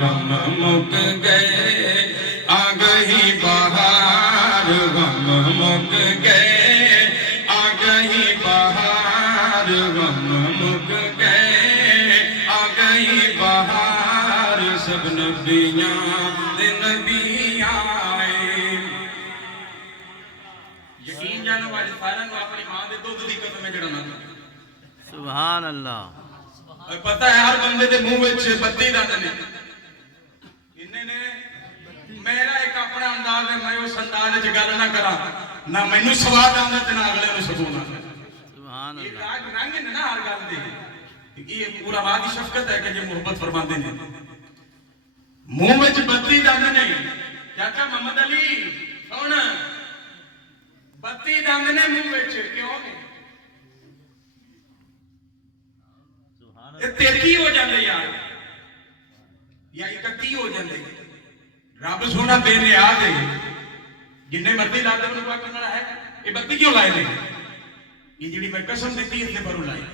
غم مک گئے آ گئی بہار، غم مک گئے آ گئی بہار، غم مک گئے آ گئی بہار، سب نبیاں دے نبی آئے۔ یقین جانو والے سارے نو اپنی ماں دے دودھ دی قسم جڑا نہ سبحان اللہ۔ اور پتہ ہے ہر بندے دے منہ وچ بتی دند نے، انہیں نے میرا ایک اپنا انداز ہے، میں اس انداز وچ گل نہ کراں، نہ مینوں سواد آندا تے نہ اگلے نوں سکون آندا۔ سبحان یہ اللہ۔ رنگ ہے نا ہر گل دے، یہ پورا وادی شفقت ہے کہ یہ محبت فرماندے نے۔ منہ وچ بتی دند نے، چاچا محمد علی سن، بتی دند نے منہ وچ، کیوں نے؟ تیتی ہو جاندے یار، یا اکتی ہو جاندے۔ رب سونا بے نیاز ہے، جنہیں مرضی لا دے انہوں کو کرنا ہے، یہ بتی کیوں لائے دے؟ یہ جڑی میں قسم دیتی ہے اتنے پروں لائے،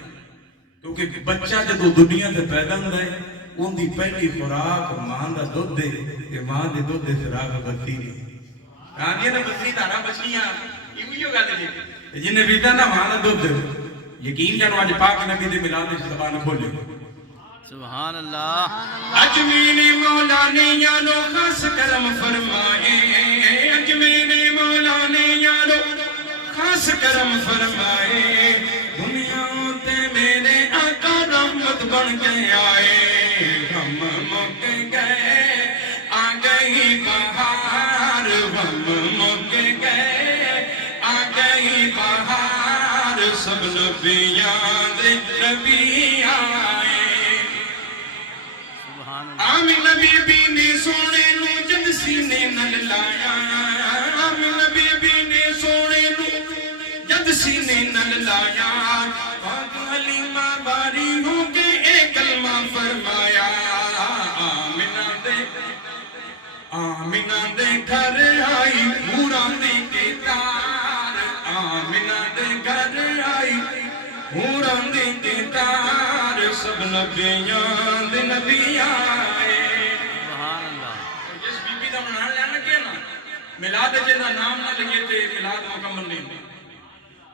کیونکہ بچہ جدو دنیا تے پیدا ہوندا ہے ان دی پہلی خوراک ماں دا دودھ دے، کہ ماں دے دودھ دے فراق بتی نہیں۔ کہانی نا بتی دارا بچیاں، یہ بھی جو گل ہے، جنہیں پیتا نا ماں دا دودھ دے، یقین جانو آج پاک نبی دے ملاد سے زبان کھولے۔ سبحان اللہ۔ اجمیری مولا نے یانو خاص کرم فرمائے، اجمیری مولا نے یانو خاص کرم فرمائے، دنیا تے میرے آقا رحمت بن کے آئے، غم مک گئے آ گئی بہار، غم مک گئے آ گئی بہار، سب نبیاں دے نبی آئے۔ آمین نبی بی نے سونے نو جد سینے نل لایا، آمین نبی بی نے سونے نو جد سینے نل لایا، پاک حلیمہ باری ہو کے ایک کلمہ فرمایا، آمینہ دے گھر آئی پوران دے کے تار، آمینہ دے گھر آئی پوران دے کے تار، سب نبیاں دے نبی آئے۔ سبحان اللہ۔ جس بی بی دا منان لینا کیا نا، ملاد جیدہ نام نہ لگے تے ملاد مکمل نہیں۔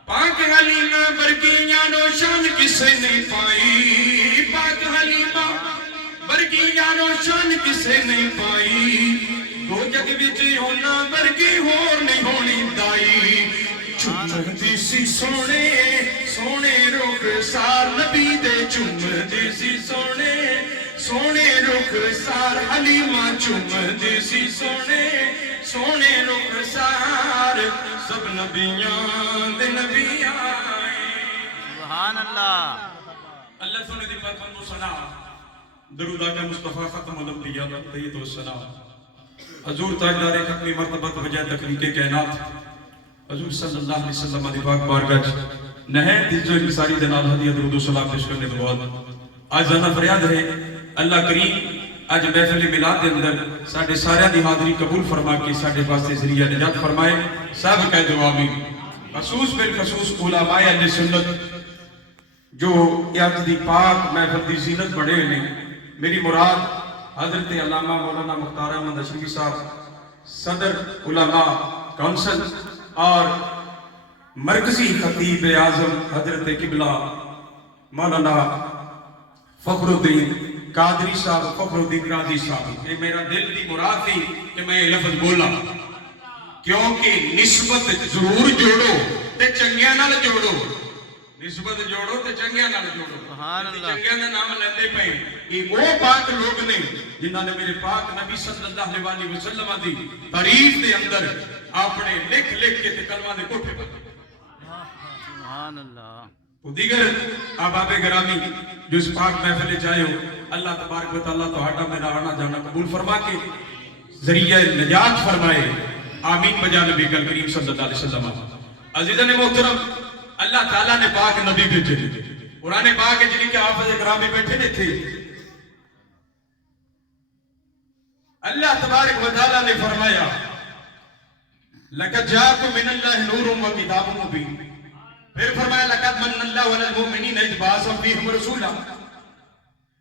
پاک حلیمہ برگیاں نو شان کسے نہیں پائی، پاک حلیمہ برگیاں نو شان کسے نہیں پائی، دو جگ وچ ہونا برگی ہور نہیں ہونی دائی، چمدی سی سونے سونے رخ سار نبی دے، چمدی سی سونے سونے رخ سار حلیمہ، چمدی سی سونے سونے رخ سار، سب نبیاں دے نبی آئے۔ سبحان اللہ۔ اللہ سونے دی پاک کو سنا، درود آقا مصطفیٰ ختم الانبیاء تیت و سلام، حضور تاجدار ختمی مرتبت وجہ تخلیق کائنات، حضور صلی اللہ علیہ وسلم دی پاک بارگاہ نہایت عزت و انکساری دے نال ہدیہ درود و سلام پیش کرنے کے بعد آج زیادہ فریاد ہے اللہ کریم آج محفل میلاد کے اندر ساڈے سارے دی حاضری قبول فرما کے ساڈے واسطے ذریعہ نجات فرمائے، سب کہہ دو آمین۔ خصوص بالخصوص علماء اہل سنت جو آج دی پاک محفل دی زینت بڑے ہیں، میری مراد حضرت علامہ مولانا مختار احمد اشرفی صاحب صدر علماء کونسل اور مرکزی خطیب اعظم حضرت قبلہ مولانا فخر الدین قادری صاحب، فخر الدین قادری صاحب، یہ میرا دل دی مراد تھی کہ میں یہ لفظ بولا، کیونکہ نسبت ضرور جوڑو تے چنگیاں نال جوڑو، نسبت جوڑو تے چنگیاں نال جوڑو، سبحان اللہ۔ چنگیاں دا نام لیندے پئے، یہ وہ پاک لوگ نے جنہاں نے میرے پاک نبی صلی اللہ علیہ وسلم دی تعریف دے اندر اپنے لکھ لکھ کے تے کلمہ دے کوٹھے پر۔ سبحان اللہ۔ وہ دیگر احباب گرامی جو اس پاک محفل چاہے ہو، اللہ تبارک و تعالیٰ تو ہٹا میرا آنا جانا قبول فرما کے ذریعہ نجات فرمائے، آمین بجا نبی کریم صلی اللہ علیہ وسلم۔ عزیزان محترم، اللہ تعالیٰ نے پاک نبی بھیجے، قرآن پاک جنہیں کے حافظ گرامی بیٹھے نے تھے، اللہ تبارک و تعالیٰ نے فرمایا لَقَدْ جَاءَكُم مِّنَ اللَّهِ نُورٌ وَكِتَابٌ مُّبِينٌ، پھر فرمایا لَقَدْ مَنَّ اللَّهُ عَلَى الْمُؤْمِنِينَ إِذْ بَعَثَ فِيهِمْ رَسُولًا،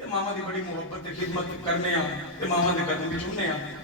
ਤੇ ਮਾਮਾ ਦੀ ਬੜੀ ਮੁਹੱਬਤ ਤੇ ਖਿਦਮਤ ਕਰਨੇ ਆ ਤੇ ਮਾਮਾ ਦੇ ਕਦਮ ਵਿੱਚ ਹੁੰਨੇ ਆ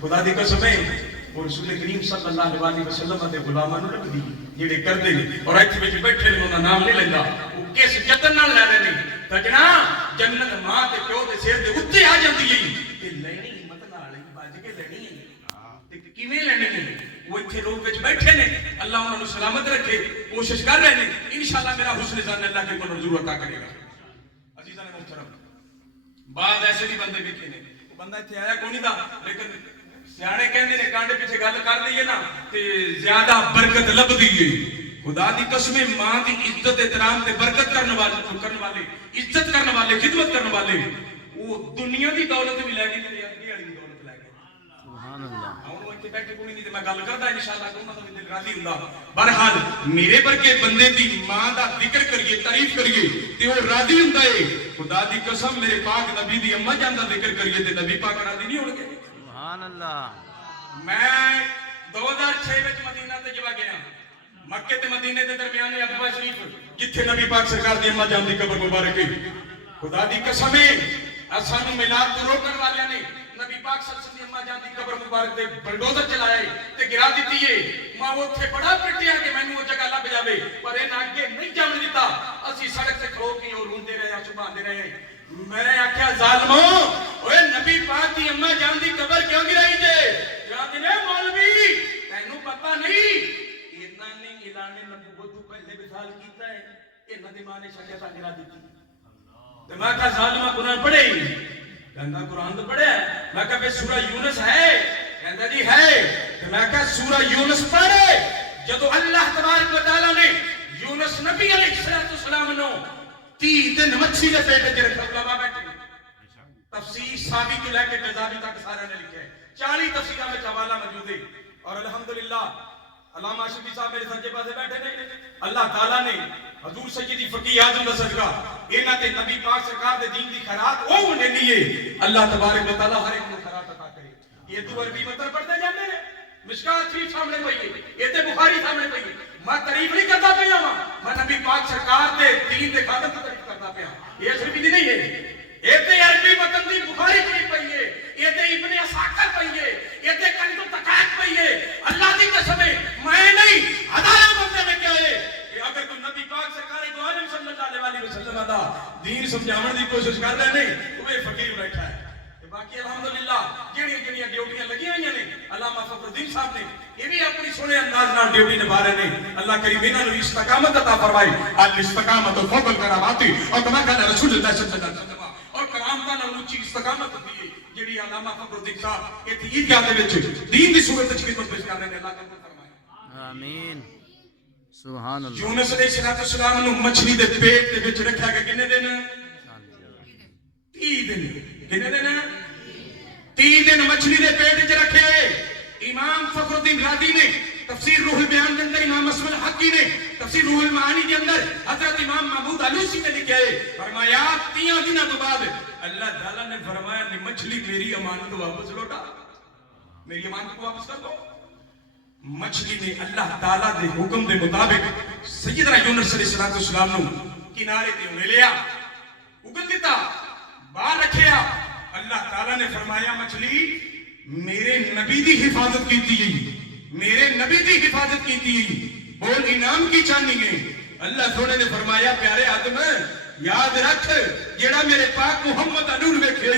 ਖੁਦਾ ਦੀ ਕਸਮ ਹੈ اور رسول کریم صلی اللہ علیہ وسلم دے غلاماں نوں لبدی جڑے کردے نے اور ایتھے وچ بیٹھے نے انہاں نام نہیں لیندا او کس جتن نال لے رہے نے سجنا جنت ماں تے پیو دے سر دے اوتے آ جاندی ہے تے لینی ہمت نال ہی بج کے لینی ہے تے کیویں لینی ہے وہ ایتھے لوگ وچ بیٹھے نے اللہ انہاں نوں سلامت رکھے کوشش کر رہے نے انشاءاللہ میرا حسن ظن اللہ کے کو ضرور عطا کرے گا عزیزان محترم بعد ایسے بھی بندے ویکھے نے وہ بندہ ایتھے آیا کوئی نہیں دا لیکن سیانے کہندے نے کانڈے پیچھے گل کر لئیے نا تے زیادہ برکت لبدی ہے خدا دی قسم ماں دی عزت احترام تے برکت کرنے والے عزت کرنے والے خدمت کرنے والے وہ دنیا دی دولت بھی لے گئے تے اگے والی دولت لے گئے سبحان اللہ ہن وہ ایتھے بیٹھے کوئی نہیں تے میں گل کردا انشاءاللہ کہ انہاں دا دل راضی ہوندا بہرحال میرے ورگے بندے دی ماں دا ذکر کریے تعریف کریے تے وہ راضی ہوندا ہے خدا دی قسم میرے پاک نبی دی اماں جان دا ذکر کریے تے نبی پاک راضی نہیں ہون گے سبحان اللہ میں 2006 وچ مدینہ تے جا گیا مکے تے مدینے دے درمیان ابوا شریف جتھے نبی پاک سرکار دی اماں جان دی قبر مبارک ہے خدا دی قسم ہے اسانو میلاد تو روکن والے نے نبی پاک صلی اللہ علیہ وسلم دی اماں جان دی قبر مبارک تے بلڈوزر چلایا ہے تے گرا دتی ہے ماں اوتھے بڑا پٹیا کہ مینوں وہ جگہ لب جاوے پر انہاں اگے نہیں جان دتا اسی سڑک تے کھلو کے اور روندے رہے سبحان رہے میں آکھیا ظالمو اوے نبی پاک دی اماں جان دی قبر کیوں گرائی جے یاد نے مولوی تینوں پتہ نہیں انہاں نے اعلان نبوت تو پہلے مثال کیتا ہے انہاں دی ماں نے شریعت گرا دتی تے میں کہا ظالما قرآن پڑھے ہی کہندا قرآن تو پڑھیا ہے میں کہا سورہ یونس ہے کہندا جی ہے تے میں کہا سورہ یونس پڑھے جدو اللہ تبارک و تعالی نے یونس نبی علیہ السلام نو 30 دن مچھی دے پیٹ وچ رکھا علماء بیٹھے تفسیر سابی کو لے کے بیزابی تک سارے نے لکھے 40 تفسیراں میں حوالہ موجود ہے اور الحمدللہ علامہ شفیع صاحب میرے سجے پاسے بیٹھے نے اللہ تعالی نے حضور سیدی فقیہ اعظم دا صدقہ انہاں تے نبی پاک سرکار دے دین دی خیرات او نے لیے اللہ تبارک و تعالی ہر ایک کو خیرات عطا کرے یہ تو عربی مطلب پڑھتے جاندے ہیں مشکات شریف سامنے پئی ہے یہ تے بخاری سامنے پئی ہے میں تعریف نہیں کرتا پیا میں نبی پاک سرکار دے دین دے خادم کی تعریف کرتا پیا یہ صرف نہیں ہے یہ تے عربی متن دی بخاری شریف پئی ہے یہ تے ابن اساکر پئی ہے یہ تے کنز التقائق پئی ہے اللہ دی قسم ہے میں نہیں ہزاروں بندے نے کہا ہے کہ اگر کوئی نبی پاک سرکار دو عالم صلی اللہ علیہ وسلم دا دین سمجھاون دی کوشش کر رہے نے وہ فقیر بیٹھا ہے باقی الحمدللہ جڑی ڈیوٹیاں لگی ہوئی ہیں علامہ فخر الدین صاحب نے یہ بھی اپنی سونے انداز نال ڈیوٹی نبھا رہے ہیں اللہ کریم انہاں نوں استقامت عطا فرمائے الاستقامت فضل کراماتی اور کما قال رسول اللہ صلی اللہ علیہ وسلم اور کرامت نال اونچی استقامت ہوندی ہے جڑی علامہ فخر الدین صاحب یہ عیدگاہ دے وچ دین دی صورت وچ خدمت پیش کر رہے ہیں اللہ قبول فرمائے آمین سبحان اللہ یونس علیہ السلام نوں مچھلی دے پیٹ دے وچ رکھیا گیا کنے دن 30 دن کنے دن 3 دن مچھلی دے پیٹ وچ رکھے امام فخر الدین رازی نے تفسیر روح البیان کے اندر امام اسم الحقی نے تفسیر روح المعانی کے اندر حضرت امام محمود علوسی نے لکھا ہے فرمایا 3 دنوں کے بعد اللہ تعالیٰ نے فرمایا کہ مچھلی میری امانت واپس لوٹا میری امانت کو واپس کر دو مچھلی نے اللہ تعالیٰ دے حکم دے مطابق سیدنا یونس علیہ السلام نو کنارے تے انہیں لیا اگل دیتا باہر رکھیا اللہ تعالیٰ نے فرمایا مچھلی میرے نبی دی حفاظت کیتی ہے میرے نبی دی حفاظت کیتی ہے بول انعام کی چاہنی ہے اللہ سونے نے فرمایا پیارے آدم یاد رکھ جیڑا میرے پاک محمد انور ویکھے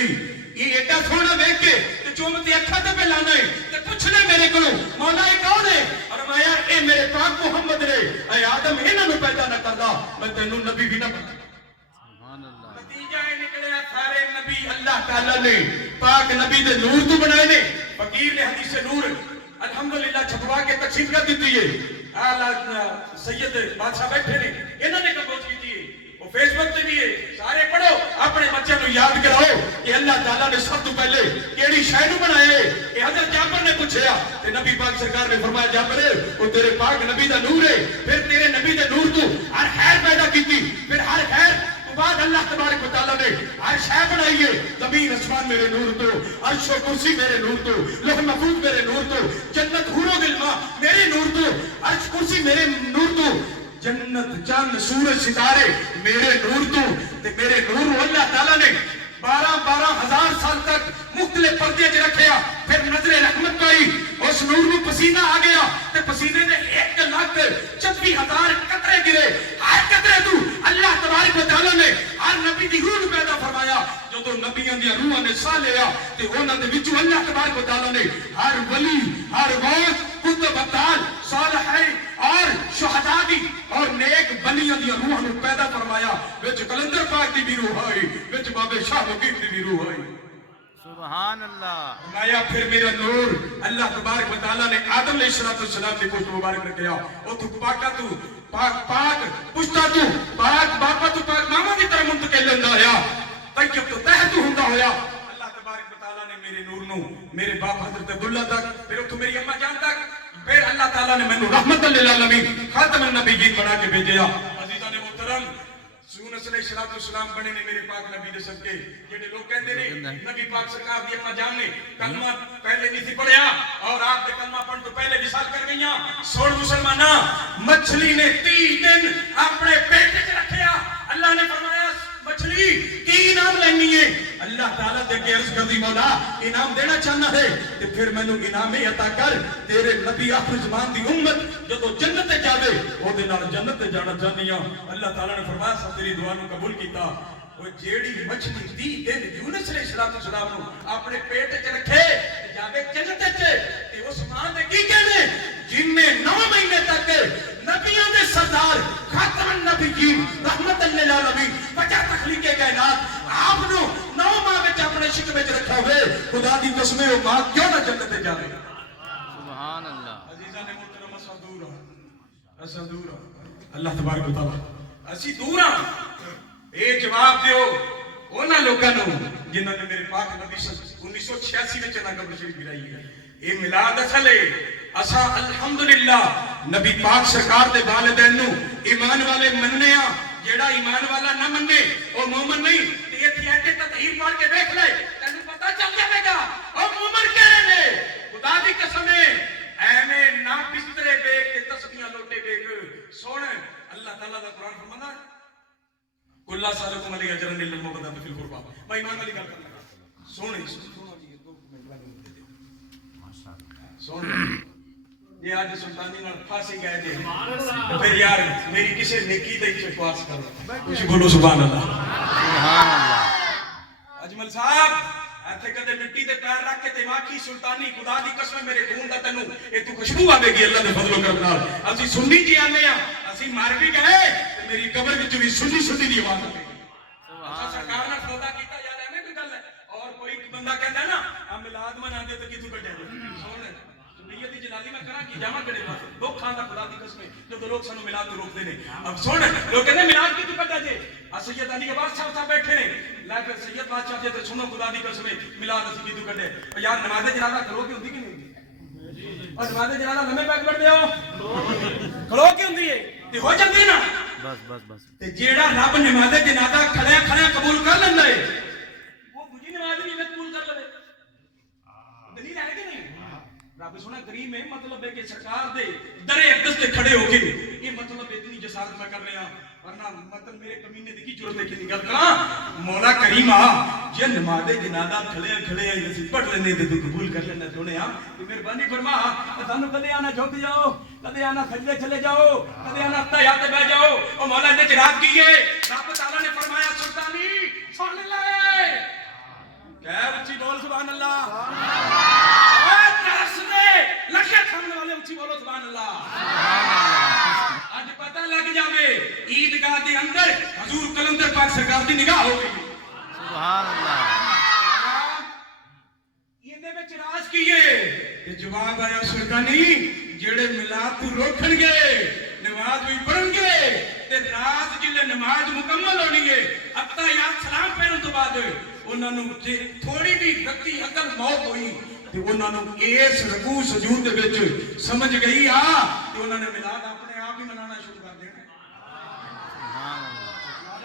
یہ ایڈا سونا ویکھ کے تے چومتی اکھاں تے لانا ہے تے پوچھنا میرے کولوں مولا یہ کون ہے فرمایا اے میرے پاک محمد نے اے آدم انہاں نوں پیدا نہ کردا میں تینوں نبی بھی نہ بنا نتیجہ نکلیا سارے نبی اللہ تعالی نے پاک نبی دے نور تو بنائے نے فقیر نے حدیث نور الحمدللہ چھپوا کے تقسیم کر دیتی ہے اعلی سید بادشاہ بیٹھے نے انہوں نے کمپوز کی ہے وہ فیس بک تے بھی ہے سارے پڑھو اپنے بچوں کو یاد کراؤ کہ اللہ تعالیٰ نے سب تو پہلے کیڑی شے نوں بنایا کہ حضرت جابر نے پوچھا تے نبی پاک سرکار نے فرمایا جابر وہ تیرے پاک نبی دا نور ہے پھر تیرے نبی دے نور تو ہر خیر پیدا کیتی پھر ہر خیر بعد اللہ تبارک و تعالیٰ نے عرش ہے بنائی ہے. زمین آسمان میرے نور تو, عرش و کرسی میرے نور تو, لوح محفوظ میرے نور تو, جنت حور و غلمان میرے نور تو, عرش کرسی میرے نور تو, جنت چاند سورج ستارے میرے نور تو. تے میرے نور اللہ تعالیٰ نے 12,000 سال تک مختلف پردے چ رکھیا. پھر نظر رحمت پائی, اس نور میں پسینہ آ گیا تے پسینے نے 1,26,000 قطرے گرے. ہر قطرے تو اللہ تبارک و تعالیٰ نے ہر نبی دی روح پیدا فرمایا. جو نبیاں دی روحاں نے سا لیا تے انہاں دے وچوں اللہ تبارک و تعالیٰ نے ہر ولی, ہر غوث, کتب ابدال, صالحین اور شہداء دی اور نیک بندیاں دی روحاں نو پیدا فرمایا. وچ کلندر پاک دی بھی روح آئی, وچ بابے شاہ مقیم دی بھی روح آئی. سبحان اللہ. فرمایا پھر میرا نور اللہ تبارک و تعالیٰ نے آدم علیہ السلام کی پشت مبارک رکھیا. او تو پاکا تو پاک پشتا تو پاک باپا تو پاک ماما کی طرح منتقل ہوندا ہویا, طیب تو تحت ہوندا ہویا. اللہ تبارک و تعالیٰ نے میرے نور نو میرے باپ حضرت عبداللہ تک, پھر اتو میری اماں جان تک, پھر اللہ تعالیٰ نے مینوں رحمت للعالمین خاتم النبیین بنا کے بھیجیا. عزیزان محترم, یونس علیہ السلام بنے نے میرے پاک نبی دے صدقے. جڑے لوگ کہندے نے نبی پاک سرکار دی اپنا جان نے کلمہ پہلے نہیں سی پڑھیا اور آپ دے کلمہ پڑھن تو پہلے وصال کر گئیاں. سوڑ مسلماناں, مچھلی نے 30 دن اپنے پیٹ وچ رکھیا. اللہ نے فرمایا مچھلی کی انعام لینی ہے. اللہ تعالیٰ دے کے عرض کر دی مولا انعام دینا چاہنا ہے تے پھر مینوں انعام عطا کر. تیرے نبی آخر زمان دی امت جدو جنت تے جاوے او دے نال جنت تے جانا چاہنی ہاں. اللہ تعالیٰ نے فرمایا سب تیری دعا نو قبول کیتا. وہ جیڑی مچھلی 30 دن یونس علیہ السلام نو اپنے پیٹ وچ رکھے تے جاوے جنت تے تے اس ماں نے کی کہنے جن نے 9 مہینے تک نبیوں دے سردار خاتم النبیین رحمت للعالمین وجہ تخلیق کائنات آپ نو 9 ماہ وچ اپنے شکم وچ رکھا ہوئے. خدا دی قسم او ماں کیوں نہ جنت تے جاوے. سبحان اللہ. عزیزان محترم اسا دور اللہ تبارک و تعالی اسی دور ہاں. اے جواب دیو انہاں لوکاں نو جنہاں نے میرے پاک نبی 1986 وچ نہ قبر شریف گرائی ہے. اے میلاد اصل ہے. اسا الحمدللہ نبی پاک سرکار دے والدین نو ایمان والے مننے ہاں. جیڑا ایمان والا نہ مننے او مومن نہیں. تے ایتھے آ کے تطہیر پڑھ کے دیکھ لے تینوں پتہ چل جائے گا او مومن کہڑے نے. خدا دی قسم ہے ایویں نہ بسترے بیک تے تسبیحاں لوٹے بیک سن. اللہ تعالیٰ دا قرآن فرماتا ہے کلا سالکم علی اجر الا المبتدأ فی القربہ. میں ایمان والی گل کرنا سونے سن. یہ آج سلطانی نال پھانسی گئے تھے پھر یار میری کسی نیکی تے چکواس کرو. کچھ بولو سبحان اللہ. سبحان اللہ. اجمل صاحب ایتھے کدے مٹی تے پیر رکھ کے تے واقعی سلطانی خدا دی قسم میرے خون دا تینوں اے تو خوشبو آوے گی اللہ دے فضل و کرم نال. اسی سنی جی آنے ہاں, اسی مر بھی گئے تے میری قبر وچ بھی سنی دی آواز آوے گی. اساں سرکار نال سودا کیتا یار ایویں کوئی گل ہے. اور کوئی بندہ کہندا ہے نا آ میلاد مناندے تے کیتھوں کڈیا جائے. سن سنیت دی جلالی میں کراں کی جاواں کڑے پاس لوگ کھاندا خدا دی قسم جدوں لوگ سانو میلاد تو روکدے نے. اب سن لوگ کہندے میلاد کیتھوں کڈیا جائے. سید علی عباس صاحب بیٹھے نے لا کے سید بادشاہ جے تے سنو خدا دی قسم میلاد اسی کیتھوں کڈے. او یار نماز جنازہ کرو کی ہوندی کہ نہیں ہوندی. اور نماز جنازہ لمے پے پڑھ دیو کھلو کی ہوندی ہے تے ہو جاندی نا. بس تے جیڑا رب نماز جنازہ کھڑے قبول کر لیندا ہے وہ دوجی نماز نہیں قبول کر لے. دلیل ہے کہ نہیں. رب سونا کریم ہے مطلب ہے کہ سرکار دے در اقدس تے کھڑے ہو کے یہ مطلب اتنی جسارت میں کر رہے ہیں ورنہ مطلب میرے کمینے دی کی ضرورت ہے کہ نہیں گل کراں. مولا کریم جے نماز جنازہ کھڑے ہیں اسی پڑھ لینے تے تو قبول کر لینا سونے ہاں. مہربانی فرما سانو کدے آنا جھک جاؤ کدے آنا سجدے چلے جاؤ کدے آنا تہیات تے بیٹھ جاؤ. او مولا نے رات کی ہے رب تعالی نے فرمایا سلطانی سن لے کہہ اچھی بول سبحان اللہ. لکھے کھانے والے اچھی بولو سبحان اللہ. آج پتہ لگ جاوے عیدگاہ دے اندر حضور کلندر پاک سرکار دی نگاہ ہو گئی. سبحان اللہ. یہ وچ راز کیے تے جواب آیا سلطانی جڑے میلاد تو روکن گے نماز بھی پڑھن گے تے رات جلے نماز مکمل ہونی ہے اتحیات سلام پڑھن تو بعد انہاں نوں تھوڑی بھی رتی عقل موت ہوئی تے انہاں نوں اس رکوع سجود دے وچ سمجھ گئی تے انہاں نے میلاد اپنے آپ ہی منانا شروع کر دینا.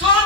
100